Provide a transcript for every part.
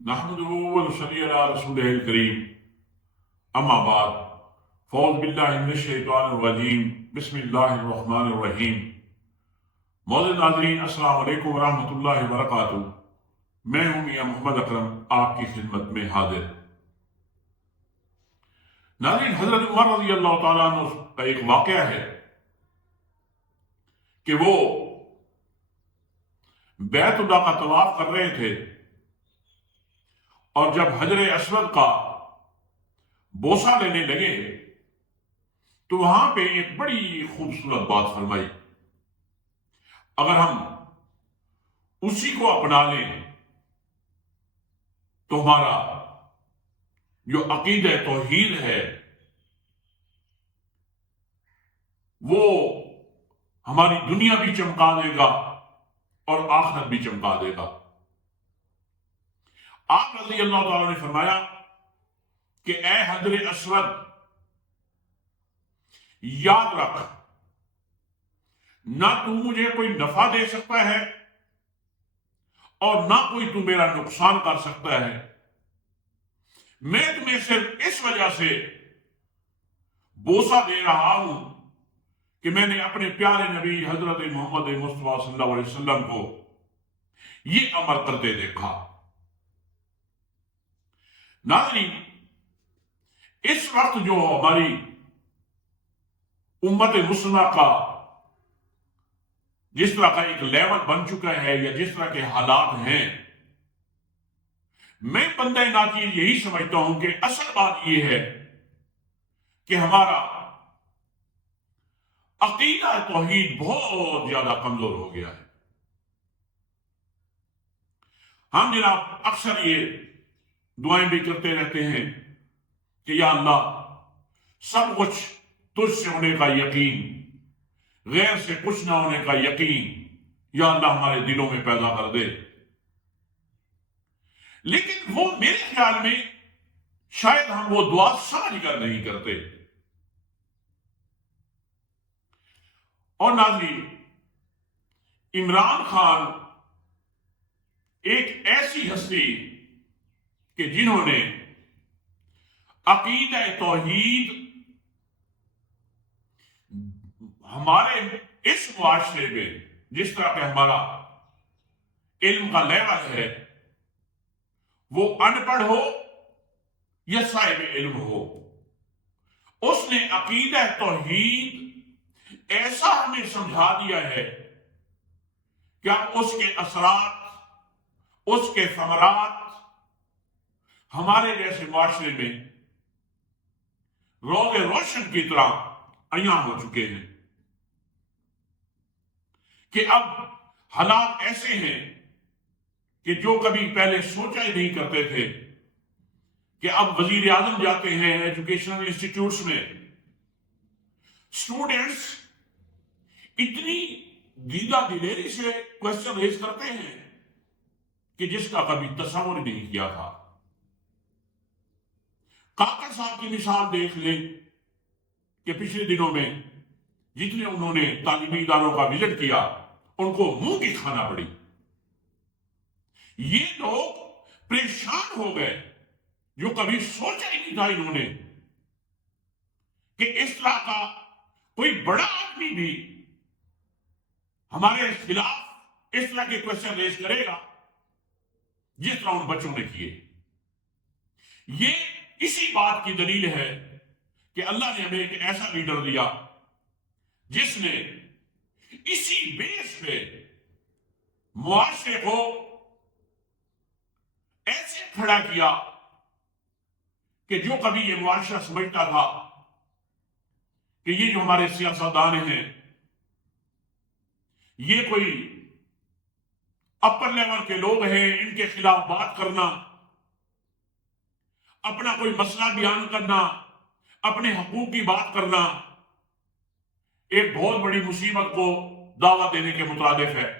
نحمده ونصلي على رسوله الكريم اما بعد فاعوذ باللہ من الشیطان الرجیم بسم اللہ الرحمن الرحیم معزز ناظرین السلام علیکم ورحمۃ اللہ وبرکاتہ۔ میں ہوں میاں محمد اکرم آپ کی خدمت میں حاضر۔ ناظرین، حضرت عمر رضی اللہ تعالیٰ عنہ کا ایک واقعہ ہے کہ وہ بیت اللہ کا طواف کر رہے تھے اور جب حجر اسود کا بوسہ لینے لگے تو وہاں پہ ایک بڑی خوبصورت بات فرمائی۔ اگر ہم اسی کو اپنا لیں تو ہمارا جو عقیدہ توحید ہے وہ ہماری دنیا بھی چمکا دے گا اور آخرت بھی چمکا دے گا۔ آپ رضی اللہ تعالیٰ نے فرمایا کہ اے حجر اسود، یاد رکھ، نہ تو مجھے کوئی نفع دے سکتا ہے اور نہ کوئی تو میرا نقصان کر سکتا ہے۔ میں تمہیں صرف اس وجہ سے بوسہ دے رہا ہوں کہ میں نے اپنے پیارے نبی حضرت محمد مصطفیٰ صلی اللہ علیہ وسلم کو یہ امر کرتے دیکھا۔ ناظرین، اس وقت جو ہماری امت مسلمہ کا جس طرح کا ایک لیول بن چکا ہے یا جس طرح کے حالات ہیں، میں بندہ ناچیز یہی سمجھتا ہوں کہ اصل بات یہ ہے کہ ہمارا عقیدہ توحید بہت زیادہ کمزور ہو گیا ہے۔ ہم جناب اکثر یہ دعائیں بھی کرتے رہتے ہیں کہ یا اللہ، سب کچھ تجھ سے ہونے کا یقین، غیر سے کچھ نہ ہونے کا یقین یا اللہ ہمارے دلوں میں پیدا کر دے۔ لیکن وہ میرے خیال میں شاید ہم وہ دعا سمجھ کر نہیں کرتے۔ اور ناظرین، عمران خان ایک ایسی ہستی کہ جنہوں نے عقیدہ توحید ہمارے اس معاشرے میں جس طرح کہ ہمارا علم کا لیول ہے، وہ ان پڑھ ہو یا صاحب علم ہو، اس نے عقیدہ توحید ایسا ہمیں سمجھا دیا ہے کہ اب اس کے اثرات، اس کے ثمرات ہمارے جیسے معاشرے میں روز روشن کی طرح عیاں ہو چکے ہیں کہ اب حالات ایسے ہیں کہ جو کبھی پہلے سوچا ہی نہیں کرتے تھے کہ اب وزیر اعظم جاتے ہیں ایجوکیشنل انسٹیٹیوٹس میں، اسٹوڈنٹس اتنی دیدہ دلیری سے کوشچن ریز کرتے ہیں کہ جس کا کبھی تصور نہیں کیا تھا۔ کاکڑ صاحب کی مثال دیکھ لیں کہ پچھلے دنوں میں جتنے انہوں نے تعلیمی اداروں کا وزٹ کیا ان کو منہ کی کھانا پڑی۔ یہ لوگ پریشان ہو گئے جو کبھی سوچا ہی نہیں تھا انہوں نے کہ اس طرح کا کوئی بڑا آدمی بھی ہمارے خلاف اس طرح کے کوشچن ریز کرے گا جس طرح ان بچوں نے کیے۔ یہ اسی بات کی دلیل ہے کہ اللہ نے ہمیں ایک ایسا لیڈر دیا جس نے اسی بیس پہ معاشرے کو ایسے کھڑا کیا کہ جو کبھی یہ معاشرہ سمجھتا تھا کہ یہ جو ہمارے سیاستدان ہیں یہ کوئی اپر لیول کے لوگ ہیں، ان کے خلاف بات کرنا، اپنا کوئی مسئلہ بیان کرنا، اپنے حقوق کی بات کرنا ایک بہت بڑی مصیبت کو دعوت دینے کے مترادف ہے۔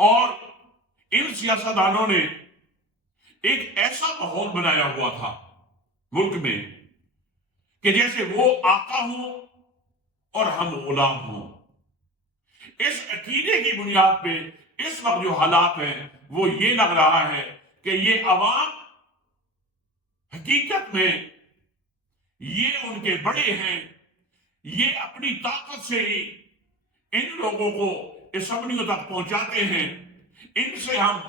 اور ان سیاستدانوں نے ایک ایسا ماحول بنایا ہوا تھا ملک میں کہ جیسے وہ آقا ہوں اور ہم غلام ہوں۔ اس عقیدے کی بنیاد پہ اس وقت جو حالات ہیں وہ یہ لگ رہا ہے کہ یہ عوام حقیقت میں یہ ان کے بڑے ہیں، یہ اپنی طاقت سے ہی ان لوگوں کو اسمبلیوں تک پہنچاتے ہیں، ان سے ہم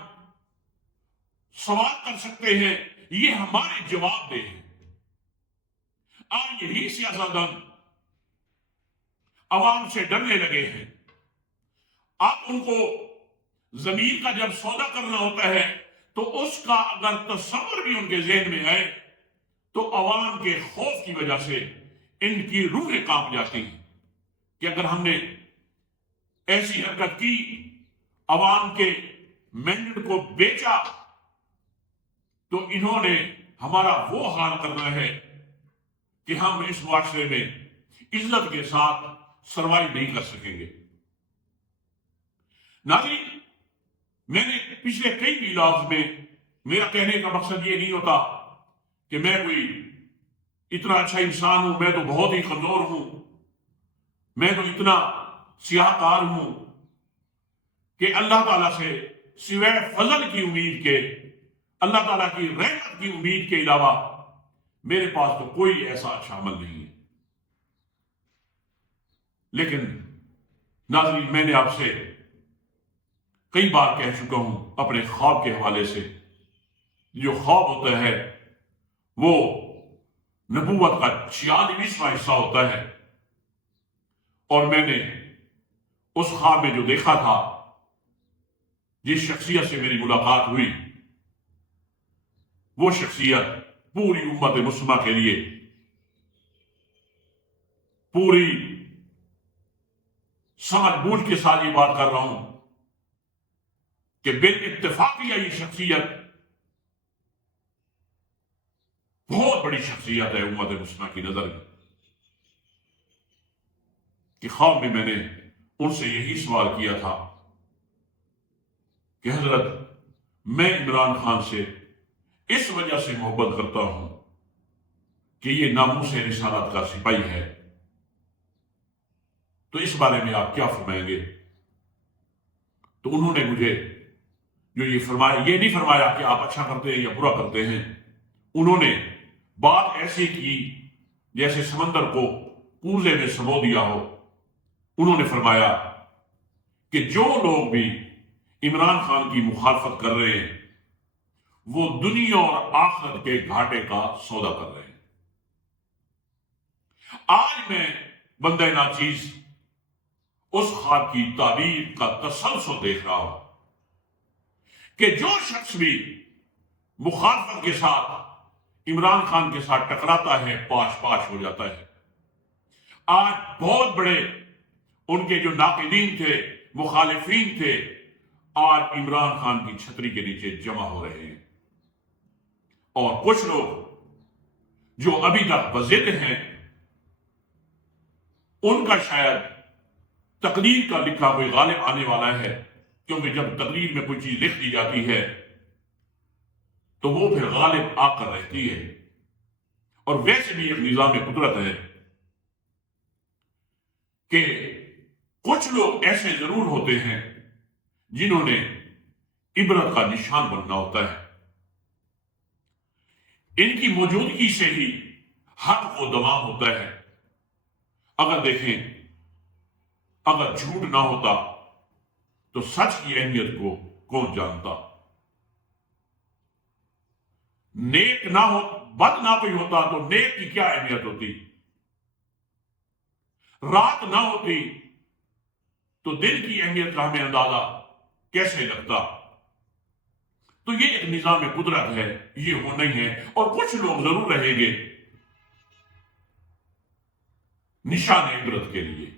سوال کر سکتے ہیں، یہ ہمارے جواب دہ ہیں۔ آج یہی سیاستدان عوام سے ڈرنے لگے ہیں۔ اب ان کو زمین کا جب سودا کرنا ہوتا ہے تو اس کا اگر تصور بھی ان کے ذہن میں ہے تو عوام کے خوف کی وجہ سے ان کی روحیں کانپ جاتی ہیں کہ اگر ہم نے ایسی حرکت کی، عوام کے مینڈیٹ کو بیچا، تو انہوں نے ہمارا وہ حال کرنا ہے کہ ہم اس معاشرے میں عزت کے ساتھ سروائیو نہیں کر سکیں گے۔ ناظرین، میں نے پچھلے کئی ویلاگز میں، میرا کہنے کا مقصد یہ نہیں ہوتا کہ میں کوئی اتنا اچھا انسان ہوں، میں تو بہت ہی کمزور ہوں، میں تو اتنا سیاہ کار ہوں کہ اللہ تعالیٰ سے سوائے فضل کی امید کے، اللہ تعالیٰ کی رحمت کی امید کے علاوہ میرے پاس تو کوئی ایسا اچھا عمل نہیں ہے۔ لیکن ناظرین، میں نے آپ سے کئی بار کہہ چکا ہوں اپنے خواب کے حوالے سے، جو خواب ہوتا ہے وہ نبوت کا 46واں حصہ ہوتا ہے، اور میں نے اس خواب میں جو دیکھا تھا، جس شخصیت سے میری ملاقات ہوئی، وہ شخصیت پوری امت مسلمہ کے لیے، پوری سمجھ بوجھ کے ساتھ یہ بات کر رہا ہوں کہ بالاتفاقیہ یہ شخصیت بہت بڑی شخصیت ہے امت مسلمہ کی نظر میں، کہ خواب میں نے ان سے یہی سوال کیا تھا کہ حضرت، میں عمران خان سے اس وجہ سے محبت کرتا ہوں کہ یہ ناموس رسالت کا سپاہی ہے، تو اس بارے میں آپ کیا فرمائیں گے؟ تو انہوں نے مجھے جو یہ فرمایا، یہ نہیں فرمایا کہ آپ اچھا کرتے ہیں یا برا کرتے ہیں، انہوں نے بات ایسی کی جیسے سمندر کو کوزے میں سمو دیا ہو۔ انہوں نے فرمایا کہ جو لوگ بھی عمران خان کی مخالفت کر رہے ہیں وہ دنیا اور آخرت کے گھاٹے کا سودا کر رہے ہیں۔ آج میں بندہ ناچیز اس خواب کی تعبیر کا تسلسل دیکھ رہا ہوں کہ جو شخص بھی مخالفت کے ساتھ عمران خان کے ساتھ ٹکراتا ہے، پاش پاش ہو جاتا ہے۔ آج بہت بڑے ان کے جو ناقدین تھے، مخالفین تھے، آج عمران خان کی چھتری کے نیچے جمع ہو رہے ہیں، اور کچھ لوگ جو ابھی تک بضد ہیں، ان کا شاید تقدیر کا لکھا کوئی غالب آنے والا ہے، کیونکہ جب تقدیر میں کوئی چیز لکھ دی جاتی ہے تو وہ پھر غالب آ کر رہتی ہے، اور ویسے بھی ایک نظام قدرت ہے کہ کچھ لوگ ایسے ضرور ہوتے ہیں جنہوں نے عبرت کا نشان بننا ہوتا ہے۔ ان کی موجودگی سے ہی حق کو دوام ہوتا ہے۔ اگر دیکھیں، اگر جھوٹ نہ ہوتا تو سچ کی اہمیت کو کون جانتا؟ نیک نہ ہو، بد نہ کوئی ہوتا تو نیک کی کیا اہمیت ہوتی؟ رات نہ ہوتی تو دن کی اہمیت کا ہمیں اندازہ کیسے لگتا؟ تو یہ ایک نظام قدرت ہے، یہ وہ نہیں ہے، اور کچھ لوگ ضرور رہیں گے نشان عبرت کے لیے۔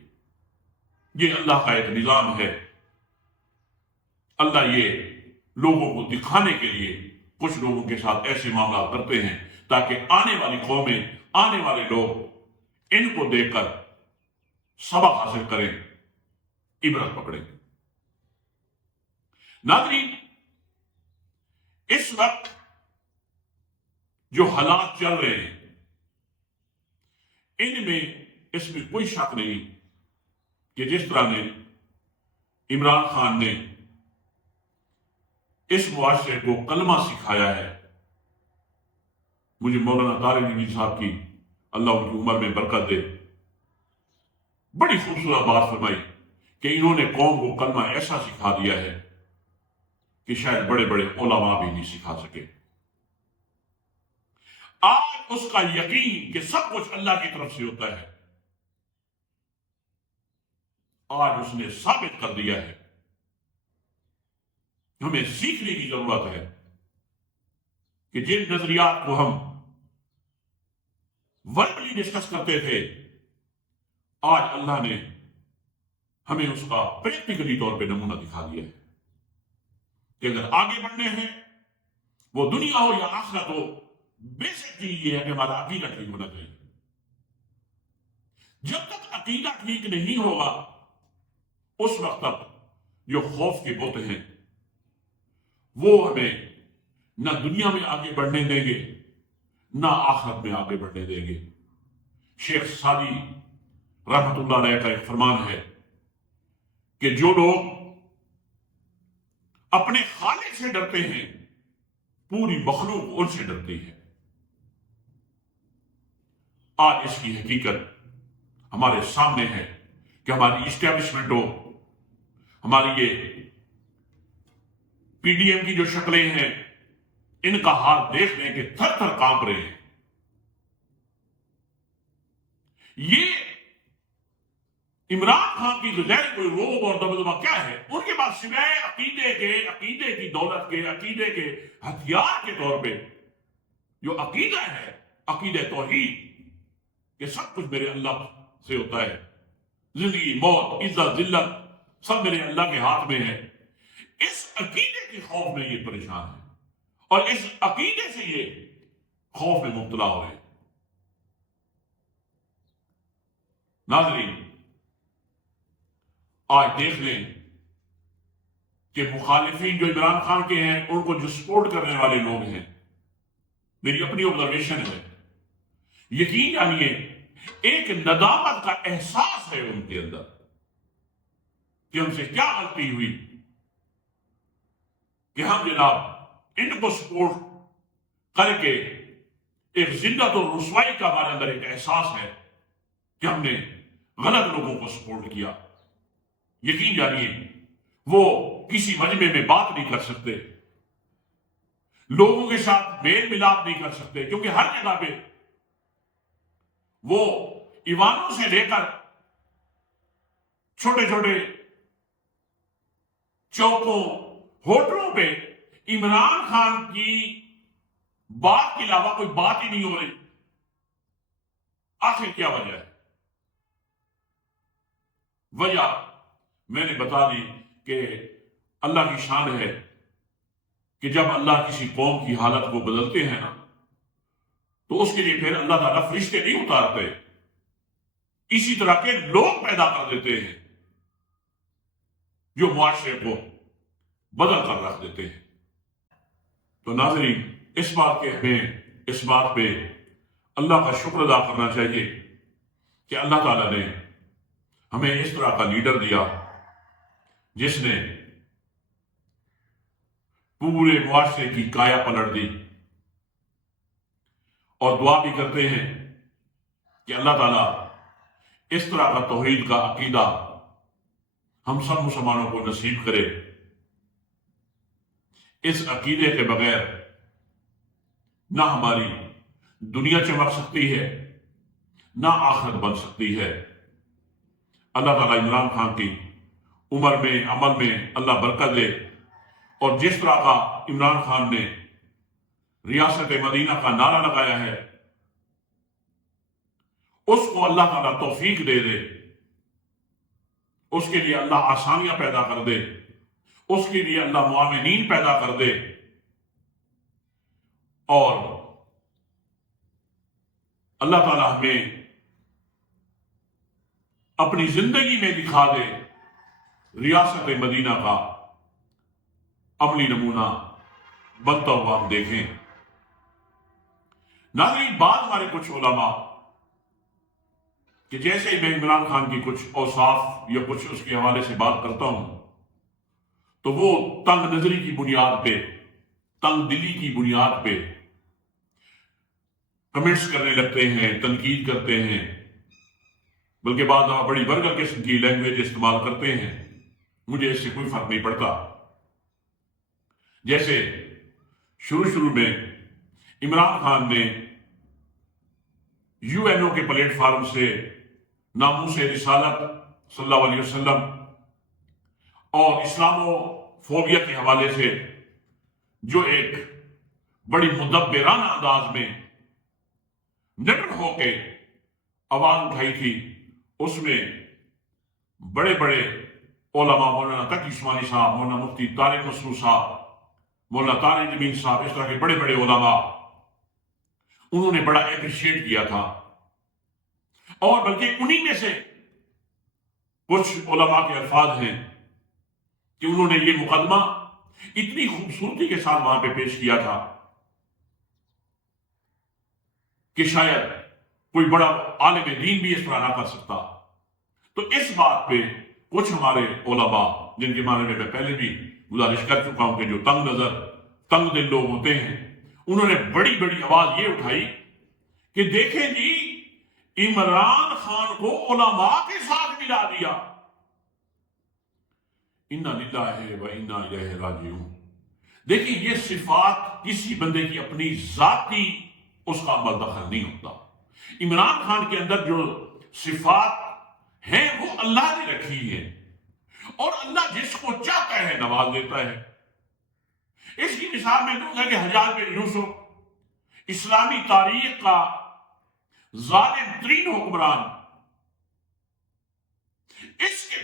یہ اللہ کا ایک نظام ہے، اللہ یہ لوگوں کو دکھانے کے لیے کچھ لوگوں کے ساتھ ایسے معاملات کرتے ہیں تاکہ آنے والی قومیں، آنے والے لوگ ان کو دیکھ کر سبق حاصل کریں، عبرت پکڑیں۔ ناظرین، اس وقت جو حالات چل رہے ہیں ان میں اس میں کوئی شک نہیں کہ جس طرح نے عمران خان نے اس معاشرے کو کلمہ سکھایا ہے. مجھے مولانا طارق جمیل صاحب کی اللہ ان کی عمر میں برکت دے، بڑی خوبصورت بات فرمائی کہ انہوں نے قوم کو کلمہ ایسا سکھا دیا ہے کہ شاید بڑے بڑے علماء بھی نہیں سکھا سکے. آج اس کا یقین کہ سب کچھ اللہ کی طرف سے ہوتا ہے، آج اس نے ثابت کر دیا ہے. ہمیں سیکھنے کی ضرورت ہے کہ جن نظریات کو ہم وربلی ڈسکس کرتے تھے، آج اللہ نے ہمیں اس کا پریکٹیکلی طور پہ نمونہ دکھا دیا ہے کہ اگر آگے بڑھنے ہیں، وہ دنیا ہو یا آخرت ہو، بیسک چیز یہ ہے کہ ہمارا عقیدہ ٹھیک ہونا چاہیے. جب تک عقیدہ ٹھیک نہیں ہوگا، اس وقت تک جو خوف کے بت ہیں وہ ہمیں نہ دنیا میں آگے بڑھنے دیں گے نہ آخرت میں آگے بڑھنے دیں گے. شیخ سعدی رحمت اللہ علیہ کا ایک فرمان ہے کہ جو لوگ اپنے خالق سے ڈرتے ہیں، پوری مخلوق ان سے ڈرتی ہے. آج اس کی حقیقت ہمارے سامنے ہے کہ ہماری اسٹیبلشمنٹ ہو، ہماری یہ پی ڈی ایم کی جو شکلیں ہیں، ان کا حال دیکھ لیں کہ تھر تھر کانپ رہے ہیں. یہ عمران خان کی غیر کوئی روب اور دبدبہ کیا ہے؟ ان کے پاس سوائے عقیدے کی دولت کے، عقیدے کے ہتھیار کے طور پہ جو عقیدہ ہے، عقیدہ توحید کہ سب کچھ میرے اللہ سے ہوتا ہے، زندگی موت عزت ذلت سب میرے اللہ کے ہاتھ میں ہے. اس عقیدے کے خوف میں یہ پریشان ہے اور اس عقیدے سے یہ خوف میں مبتلا ہو رہے ہیں. ناظرین، آج دیکھ لیں کہ مخالفین جو عمران خان کے ہیں، ان کو جو سپورٹ کرنے والے لوگ ہیں، میری اپنی آبزرویشن ہے، یقین جانیے ایک ندامت کا احساس ہے ان کے اندر کہ ہم سے کیا غلطی ہوئی کہ ہم جناب ان کو سپورٹ کر کے ایک ذلت اور رسوائی کا ہمارے اندر ایک احساس ہے کہ ہم نے غلط لوگوں کو سپورٹ کیا. یقین جانیے وہ کسی مجمع میں بات نہیں کر سکتے، لوگوں کے ساتھ میل ملاپ نہیں کر سکتے، کیونکہ ہر جگہ پہ وہ ایوانوں سے لے کر چھوٹے چھوٹے چوکوں ہوٹلوں پہ عمران خان کی بات کے علاوہ کوئی بات ہی نہیں ہو رہی. آخر کیا وجہ ہے؟ وجہ میں نے بتا دی کہ اللہ کی شان ہے کہ جب اللہ کسی قوم کی حالت کو بدلتے ہیں نا، تو اس کے لیے پھر اللہ تعالیٰ فرشتے نہیں اتارتے، اسی طرح کے لوگ پیدا کر دیتے ہیں جو معاشرے کو بدل کر رکھ دیتے ہیں. تو ناظرین، اس بات کے ہمیں اس بات پہ اللہ کا شکر ادا کرنا چاہیے کہ اللہ تعالیٰ نے ہمیں اس طرح کا لیڈر دیا جس نے پورے معاشرے کی کایا پلٹ دی. اور دعا بھی کرتے ہیں کہ اللہ تعالیٰ اس طرح کا توحید کا عقیدہ ہم سب مسلمانوں کو نصیب کرے. اس عقیدے کے بغیر نہ ہماری دنیا چمک سکتی ہے نہ آخرت بن سکتی ہے. اللہ تعالیٰ عمران خان کی عمر میں عمل میں اللہ برکت دے، اور جس طرح کا عمران خان نے ریاست مدینہ کا نعرہ لگایا ہے اس کو اللہ تعالیٰ توفیق دے دے، اس کے لیے اللہ آسانیاں پیدا کر دے، اس کے لیے اللہ معاونین پیدا کر دے، اور اللہ تعالیٰ ہمیں اپنی زندگی میں دکھا دے ریاست مدینہ کا عملی نمونہ بنتا ہوا ہم دیکھیں. ناظرین، بعض ہمارے کچھ علماء کہ جیسے میں عمران خان کی کچھ اوصاف یا کچھ اس کے حوالے سے بات کرتا ہوں تو وہ تنگ نظری کی بنیاد پہ، تنگ دلی کی بنیاد پہ کمنٹس کرنے لگتے ہیں، تنقید کرتے ہیں، بلکہ بعض بڑی برگر قسم کی لینگویج استعمال کرتے ہیں. مجھے اس سے کوئی فرق نہیں پڑتا. جیسے شروع میں عمران خان نے یو این او کے پلیٹ فارم سے ناموس رسالت صلی اللہ علیہ وسلم اور اسلامو فوبیا کے حوالے سے جو ایک بڑی مدبرانہ انداز میں نڈر ہو کے آواز اٹھائی تھی، اس میں بڑے بڑے علماء، مولانا تقی عثمانی صاحب، مولانا مفتی طارق مسرور صاحب، مولانا طارق جمیل صاحب، اس طرح کے بڑے بڑے علماء، انہوں نے بڑا اپریشیٹ کیا تھا. اور بلکہ انہی میں سے کچھ علماء کے الفاظ ہیں کہ انہوں نے یہ مقدمہ اتنی خوبصورتی کے ساتھ وہاں پہ پیش کیا تھا کہ شاید کوئی بڑا عالم دین بھی اس طرح نہ کر سکتا. تو اس بات پہ کچھ ہمارے علماء، جن کے بارے میں میں پہلے بھی گزارش کر چکا ہوں کہ جو تنگ نظر، تنگ دل لوگ ہوتے ہیں، انہوں نے بڑی بڑی آواز یہ اٹھائی کہ دیکھیں جی، عمران خان کو علماء کے ساتھ ملا دیا. انا للہ و انا الیہ راجعون. دیکھیں، یہ صفات کسی بندے کی اپنی ذاتی اس کا عمل دخل نہیں ہوتا. عمران خان کے اندر جو صفات ہیں وہ اللہ نے رکھی ہے، اور اللہ جس کو چاہتا ہے نواز دیتا ہے. اس کی مثال میں دوں گا کہ حجاج بن یوسف اسلامی تاریخ کا ظالم ترین حکمران،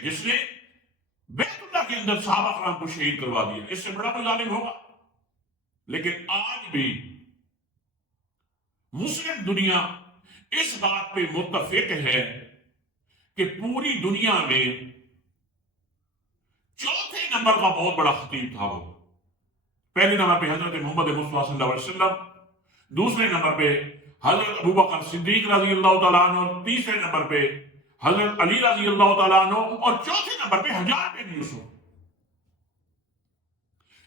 جس نے بیت اللہ کے اندر صحابہ کرام کو شہید کروا دیا، اس سے بڑا کوئی ظالم ہوگا؟ لیکن آج بھی مسلم دنیا اس بات پہ متفق ہے کہ پوری دنیا میں چوتھے نمبر کا بہت بڑا خطیب تھا وہ. پہلے نمبر پہ حضرت محمد مصطفیٰ صلی اللہ علیہ وسلم، دوسرے نمبر پہ حضرت ابوبکر صدیق رضی اللہ تعالیٰ عنہ، تیسرے نمبر پہ حضرت علی رضی اللہ تعالیٰ عنہ، اور چوتھے نمبر پہ حجاج بن یوسف.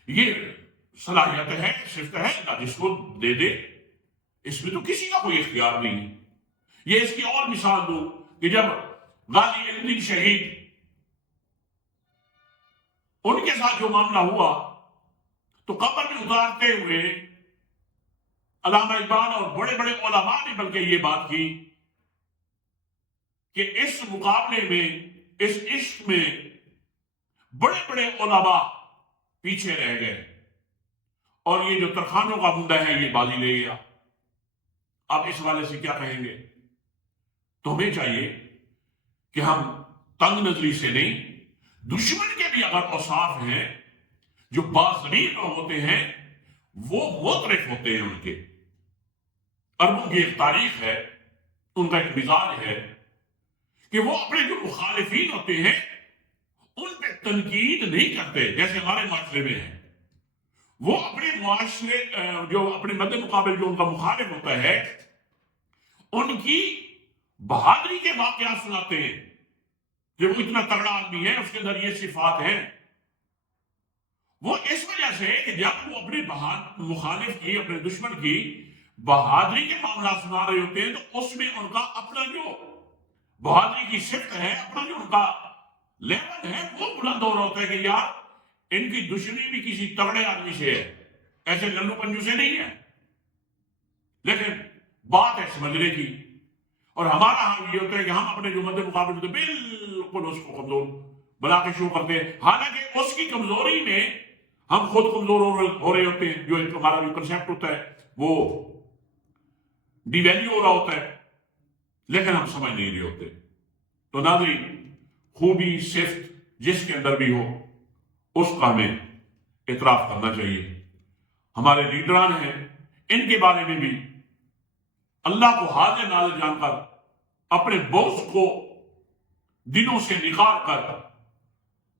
یہ صلاحیت ہے، صفت ہے، اللہ جس کو دے دے، اس میں تو کسی کا کوئی اختیار نہیں. یہ اس کی اور مثال دو کہ جب غازی علم دین شہید، ان کے ساتھ جو معاملہ ہوا تو قبر میں اتارتے ہوئے علامہ اقبال اور بڑے بڑے علماء نے بلکہ یہ بات کی کہ اس مقابلے میں، اس عشق میں بڑے بڑے علماء پیچھے رہ گئے، اور یہ جو ترخانوں کا بندہ ہے یہ بازی لے گیا. آپ اس حوالے سے کیا کہیں گے؟ تو ہمیں چاہیے کہ ہم تنگ نظری سے نہیں، دشمن کے بھی اگر اوصاف ہیں، جو باضمیر لوگ ہوتے ہیں وہ معترف ہوتے ہیں ان کے. عربوں کی ایک تاریخ ہے، ان کا ایک مزاج ہے کہ وہ اپنے جو مخالفین ہوتے ہیں ان پہ تنقید نہیں کرتے، جیسے ہمارے معاشرے میں ہے. وہ اپنے معاشرے، جو اپنے مد مقابل جو ان کا مخالف ہوتا ہے، ان کی بہادری کے واقعات سناتے ہیں کہ وہ اتنا تگڑا آدمی ہے، اس کے اندر یہ صفات ہیں. وہ اس وجہ سے کہ جب وہ اپنے مخالف کی، اپنے دشمن کی بہادری کے معاملات سنا رہے ہوتے ہیں تو اس میں ان کا اپنا جو بہادری کی صفت ہے، اپنا جو ان کا لیول ہے وہ بلند ہو رہا ہوتا ہے کہ یار ان کی دشمنی بھی کسی تگڑے آدمی سے ہے، ایسے للو پنجو سے نہیں ہے. لیکن بات ہے سمجھنے کی، اور ہمارا حال یہ ہوتا ہے کہ ہم اپنے جو مد مقابل ہوتے ہیں بالکل اس کو کمزور بنا کے شروع کرتے ہیں، حالانکہ اس کی کمزوری میں ہم خود کمزور ہو رہے ہوتے ہیں. جو ہمارا جو کنسیپٹ ہوتا ہے وہ ڈی ویلیو ہو رہا ہوتا ہے، لیکن ہم سمجھ نہیں رہے ہوتے. تو ناظرین، خوبی صفت جس کے اندر بھی ہو اس کا ہمیں اعتراف کرنا چاہیے. ہمارے لیڈران ہیں، ان کے بارے میں بھی اللہ کو حاضر ناظر جان کر اپنے بغض کو دلوں سے نکال کر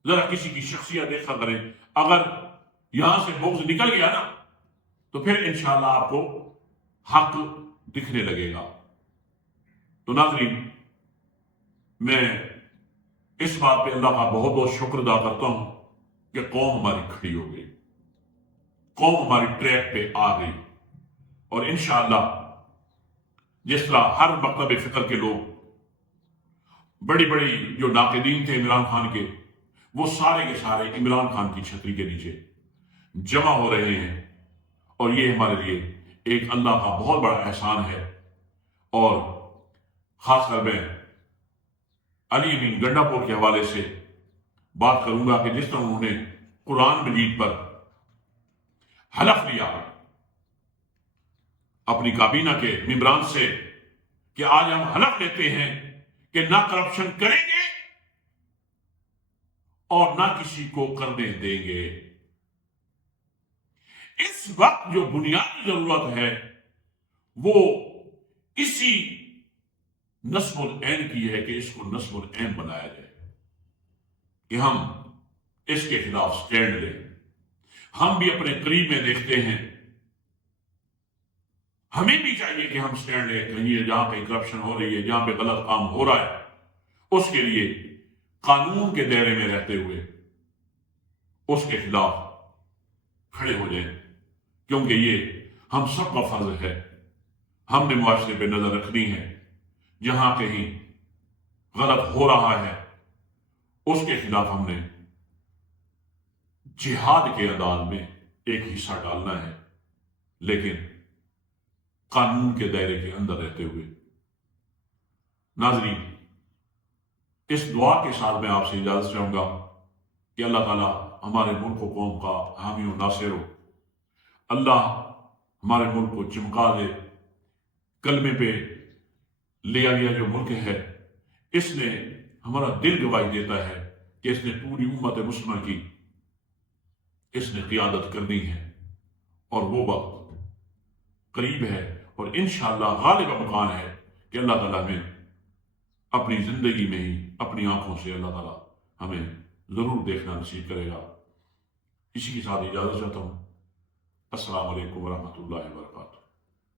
ذرا کسی کی شخصیت دیکھا کریں. اگر یہاں سے بغض نکل گیا نا تو پھر انشاءاللہ آپ کو حق دکھنے لگے گا. تو ناظرین، میں اس بات پہ اللہ کا بہت بہت شکر ادا کرتا ہوں کہ کہ قوم ہماری کھڑی ہو گئی، قوم ہماری ٹریک پہ آ گئی، اور انشاءاللہ جس طرح ہر مکتب فکر کے لوگ، بڑی بڑی جو ناقدین تھے عمران خان کے، وہ سارے کے سارے عمران خان کی چھتری کے نیچے جمع ہو رہے ہیں، اور یہ ہمارے لیے ایک اللہ کا بہت بڑا احسان ہے۔ اور خاص کر میں علی امین گنڈا پور کے حوالے سے بات کروں گا کہ جس طرح انہوں نے قرآن مجید پر حلف لیا اپنی کابینہ کے ممبران سے کہ آج ہم حلف لیتے ہیں کہ نہ کرپشن کریں گے اور نہ کسی کو کرنے دیں گے۔ اس وقت جو بنیادی ضرورت ہے وہ اسی نصب العین کی ہے کہ اس کو نصب العین بنایا جائے، کہ ہم اس کے خلاف سٹینڈ لیں۔ ہم بھی اپنے قریب میں دیکھتے ہیں، ہمیں بھی چاہیے کہ ہم سٹینڈ لیں، کہیں جہاں پہ کرپشن ہو رہی ہے، جہاں پہ غلط کام ہو رہا ہے، اس کے لیے قانون کے دائرے میں رہتے ہوئے اس کے خلاف کھڑے ہو جائیں، کیونکہ یہ ہم سب کا فرض ہے۔ ہم نے معاشرے پہ نظر رکھنی ہے، جہاں کہیں غلط ہو رہا ہے اس کے خلاف ہم نے جہاد کے انداز میں ایک حصہ ڈالنا ہے، لیکن قانون کے دائرے کے اندر رہتے ہوئے۔ ناظرین، اس دعا کے ساتھ میں آپ سے اجازت چاہوں گا کہ اللہ تعالیٰ ہمارے ملک و قوم کا حامی و ناصر ہو، اللہ ہمارے ملک کو چمکا دے۔ کلمے پہ لیا گیا جو ملک ہے، اس نے ہمارا دل گواہی دیتا ہے کہ اس نے پوری امت مسلمہ کی اس نے قیادت کرنی ہے، اور وہ وقت قریب ہے، اور انشاءاللہ غالب امکان ہے کہ اللہ تعالیٰ ہمیں اپنی زندگی میں ہی اپنی آنکھوں سے اللہ تعالیٰ ہمیں ضرور دیکھنا نصیب کرے گا۔ اسی کے ساتھ اجازت چاہتا ہوں۔ السلام علیکم ورحمۃ اللہ وبرکاتہ۔